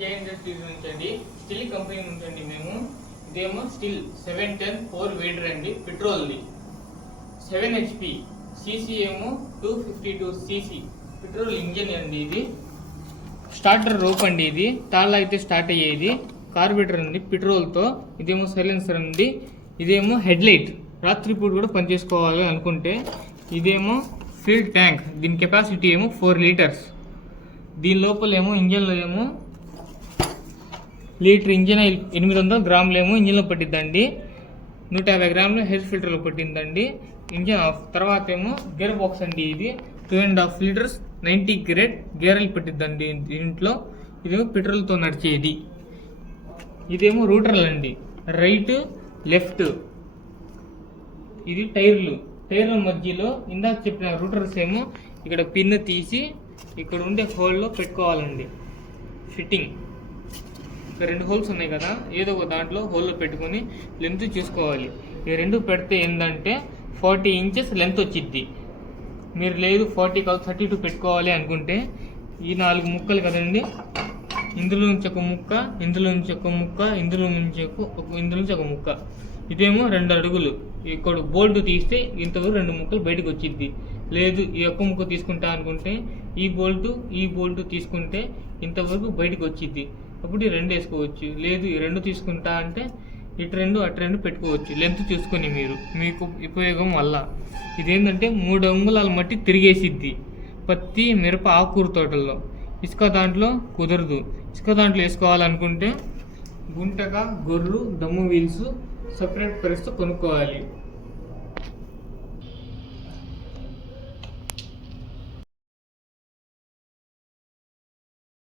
జే industries నుంచి అండి, still company నుంచి అండి మేము. ఇదేమో స్టిల్ 710 4 వీడర్ అండి, పెట్రోల్ది 7 HP, సీసీ ఏమో 252 cc పెట్రోల్ ఇంజన్ అండి. ఇది స్టార్టర్ రోప్ అండి, ఇది తాళ్ళ అయితే స్టార్ట్ అయ్యేది. కార్బొరేటర్ అండి పెట్రోల్తో. ఇదేమో సైలెన్సర్ అండి, ఇదేమో హెడ్ లైట్, రాత్రిపూట కూడా పనిచేసుకోవాలి అనుకుంటే. ఇదేమో ఫ్యూల్ ట్యాంక్, దీని కెపాసిటీ ఏమో 4 లీటర్స్. దీని లోపల ఏమో ఇంజన్లో ఏమో లీటర్ ఇంజన్ 800 గ్రాములు ఏమో ఇంజన్లో పట్టిద్దండి, 150 గ్రాములు హెయిర్ ఫిల్టర్లో పట్టిందండి. ఇంజన్ ఆఫ్ తర్వాత ఏమో గేర్ బాక్స్ అండి, ఇది 2.5 లీటర్స్ 90 గ్రేడ్ గేర్లు పెట్టిద్దండి దీంట్లో. ఇదేమో పెట్రోల్తో నడిచేది. ఇదేమో రూటర్లు అండి, రైట్ లెఫ్ట్. ఇది టైర్ల మధ్యలో ఇందాక చెప్పిన రూటర్స్ ఏమో ఇక్కడ పిన్ తీసి ఇక్కడ ఉండే హోల్లో పెట్టుకోవాలండి. ఫిట్టింగ్ ఇక్కడ 2 హోల్స్ ఉన్నాయి కదా, ఏదో ఒక దాంట్లో హోల్లో పెట్టుకొని లెంత్ చూసుకోవాలి. ఈ 2 పెడితే ఏంటంటే 40 ఇంచెస్ లెంత్ వచ్చిద్ది. మీరు లేదు 40 కాదు 32 పెట్టుకోవాలి అనుకుంటే ఈ 4 ముక్కలు కదండి, ఇందులో నుంచి ఒక ముక్క, ఇందులో నుంచి ఒక ముక్క, ఇందులో నుంచి ఒక ముక్క. ఇదేమో 2 అడుగులు. ఇక్కడ బోల్ట్ తీస్తే ఇంతవరకు 2 ముక్కలు బయటకు వచ్చిద్ది. లేదు ఈ ఒక్క ముక్క తీసుకుంటా అనుకుంటే ఈ బోల్ట్ తీసుకుంటే ఇంతవరకు బయటకు వచ్చిద్ది. అప్పుడు ఈ 2 వేసుకోవచ్చు. లేదు ఈ 2 తీసుకుంటా అంటే ఇటు 2 అటు 2 పెట్టుకోవచ్చు, లెంత్ చూసుకొని మీకు ఉపయోగం వల్ల. ఇదేంటంటే 3 అంగుళాల మట్టి తిరిగేసిద్ది పత్తి, మిరప, ఆకుకూర తోటల్లో. ఇసుక దాంట్లో కుదరదు. ఇసుక దాంట్లో వేసుకోవాలనుకుంటే గుంటగా గొర్రు, దమ్ము వీల్స్ సపరేట్ ప్రైస్తో కొనుక్కోవాలి.